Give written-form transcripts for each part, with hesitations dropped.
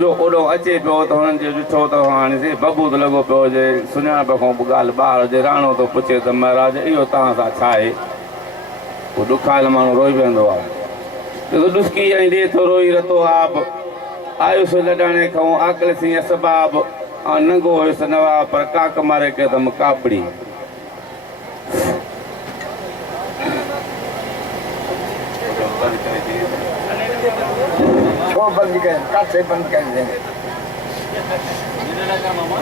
जो ओॾो अचे पियो त हुननि जो ॾिठो त हाणे से बबूत लॻो पियो हुजे सुञाणप खां बि ॻाल्हि ॿार हुजे राणो थो पुछे त महाराज इहो तव्हां सां छा आहे पोइ ॾुखायल माण्हू रोई वेंदो आहे ॾिसो ॾुस्की ऐं ॾिए थो रोई रतो आब आयुसि लॾाणे खां आकल सी असबाब ऐं नंगो हुयुसि नवाब पर काक मारे कदम कापड़ी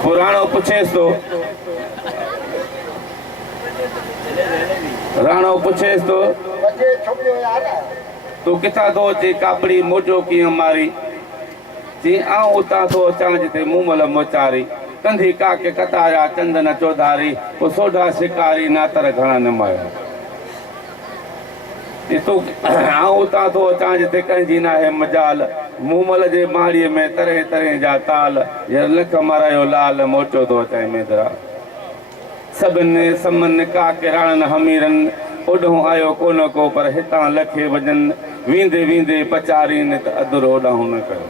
राणो पुछेसि थो तूं किथां थो अचे कापड़ी मोजो कीअं मारी चई आऊं उतां थो अचां जिते मूमल मोचारी कंधी काके कताया चंदन चौधारी पोइ सोढा शिकारी नातर घणा निमाया तूं आऊं उतां थो अचां जिते कंहिंजी नाहे मजाल मूमल जे माड़ीअ में तरह तरह जा ताल हींअर लख मारायो लाल मोचो थो अचां मेदरा सभिनी समन काके राणनि हमीरनि ओॾों आयो कोन को पर हितां लखे वॼन वींदे वींदे पचारीनि त अधु ओॾां न कयो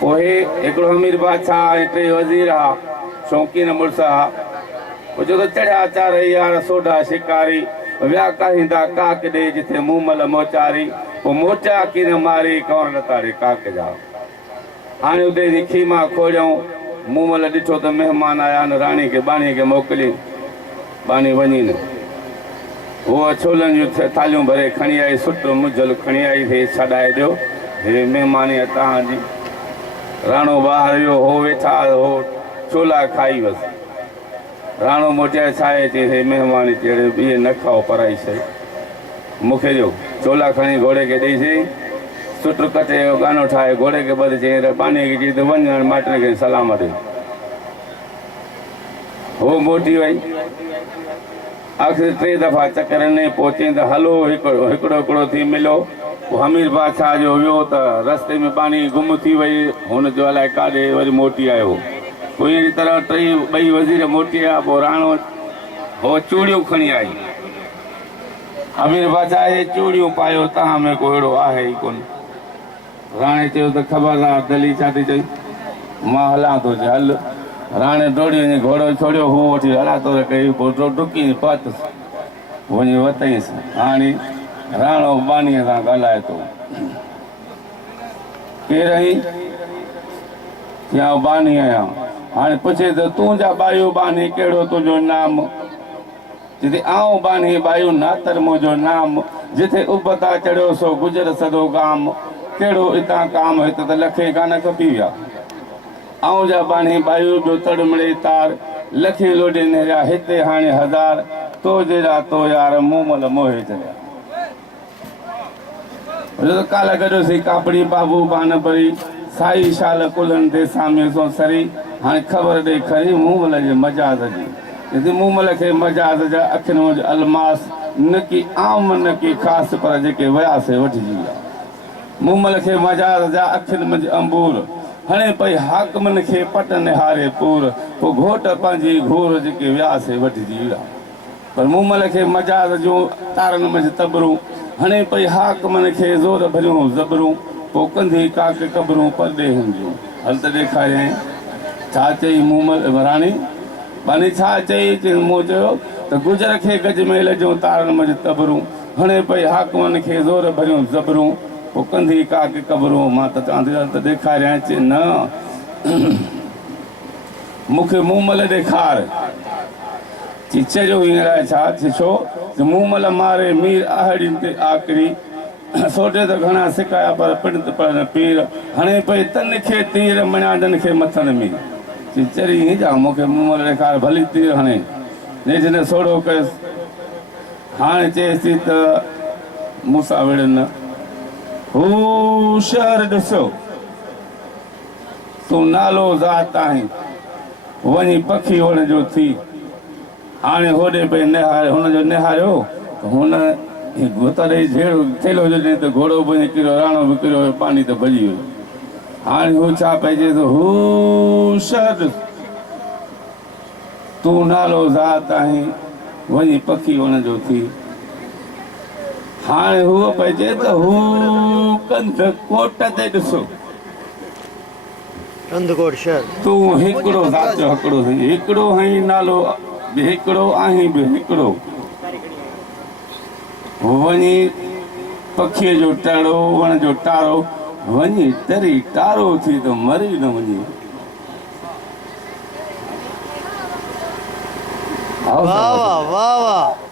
पोइ हिकिड़ो अमीर बादशाह ऐं टे वज़ीर हा शौक़ीन मुड़ुस हा पोइ जो चढ़िया चार यार सोढा शिकारी विया काहींदा काक ॾे जिथे मूमल मोचारी पोइ मोचा कीन मारी कौर लताड़ी काक जा हाणे उते जी खीमा खोलियऊं मूमल ॾिठो त महिमान आया आहिनि राणी खे बाणीअ खे मोकिली बाणी वञी न उहा छोलनि जूं थालियूं भरे खणी आई सुट मुझल खणी आई हे छॾाए ॾियो हे महिमानी तव्हांजी राणो ॿाहिरि वियो हो वेठा हो छोला खाई वसि राणो मोटिया छा आहे चई हे महिमानी चढ़े ॿिए न खाओ पराई शइ मूंखे ॾियो छोला खणी घोड़े खे ॾेई सुट कटे गानो ठाहे घोड़े खे ॿध चई पाणीअ खे चई त वञ हाणे माटनि खे सलाम ॾे हो मोटी वई आख़िर टे दफ़ा चकर न पोइ चई त हलो हिकिड़ो हिकिड़ो थी मिलियो पोइ अमीर बादशाह जो वियो त रस्ते में पाणी गुम थी वई हुनजो अलाए काॾे वरी मोटी आयो पोइ अहिड़ी तरह ॿई वज़ीर मोटी आया पोइ राणो हो चूड़ियूं खणी आई अमीर बादशाह हे चूड़ियूं पायो तव्हां में को अहिड़ो आहे ई कोन राणे चयो त ख़बरदार दली छा थी चई मां हलां थो हल राणे डोड़ी वञी घोड़ो छोड़ियो हू वठी हला थो कई पोइ डुकी पतुसि वञी वतईंसि हाणे राणो बाणीअ सां ॻाल्हाए थो केरु आई या बाणी आहियां हाणे पुछे त तूं जा बायो बानी कहिड़ो तुंहिंजो नाम जिते आऊं बानी बायो नातर मुंहिंजो नाम जिथे उबता चढ़ियो सो गुजर सदो गाम कहिड़ो हितां काम हिते त लखे कान खपी विया आऊं जा बानी बायो जो तड़ मिड़े तार लखे लोॾे नेरिया हिते हाणे हज़ार तो जहिड़ा तो यार मूमल मोहे चढ़िया काल गॾोसीं कापड़ी बाबू बान भरी साई शाल कुलनि ते सामे सो सरी हाणे ख़बर ॾे खरी मूमल जे मजाज़ जी मूमल खे मजाज़ जा अखियुनि में अलमास न की आम न की ख़ासि पर जेके वियासीं वठिजी विया मूमल खे मजाज़ जा अखियुनि में अंबूर हणे पई हाकमनि खे पट निहारे पूर पोइ घोट पंहिंजी घूर जेके वियासीं वठिजी विया पर मूमल खे मजाज़ जूं तारनि में तबरूं हणे पई हाकमनि खे ज़ोर भरियूं ज़बरूं पोइ कंधी काके कबरूं परॾे हूंदियूं हल त ॾेखारियईं छा चई मूमल राणी बानी छा चई मूं चयो त गुजर खे गजमेल जूं तारनि में तबरूं हणे पई हाकमनि खे ज़ोर भरियूं ज़बरूं पोइ कंधी काके कबरूं मां त चवां थी त ॾेखारियईं चई न मूंखे मूमल ॾेखार चई चरियो हींअर छा छो त मूमल मारे मीर आहड़ियुनि ते आकड़ी सोढे त घणा सिकाया पर पिणत पर पीर हणे पई तन खे तीर मञाडनि खे मथनि में चई चरी हीअं जा मूंखे मूमल ॾेखार भली तीर हणे जॾहिं सोढ़ो कयुसि हाणे चएसि थी त मूंसां विड़नि हू शहर ॾिसो तूं नालो ज़ात आहीं वञी पखी वण जो थी हाणे होॾे पई निहारे हुनजो निहारियो त हुन तॾहिं जहिड़ो थेलो जो ॾिनो त घोड़ो बि किरियो राणो बि किरियो पाणी त भॼी वियो हाणे हू छा पई चए त हू शहर तूं नालो ज़ात आहीं वञी पखी वण जो थी हाणे हूअ पई चए त हू कंध कोट ते ॾिसो अंधकोट शहर तूं हिकिड़ो साचो हिकिड़ो थी हिकिड़ो हई नालो हिकिड़ो आहीं बि हिकिड़ो वञी पखीअ जो टाड़ो वण जो टारो वञी तरी टारो थी त मरी न वञे वाह वाह वाह वाह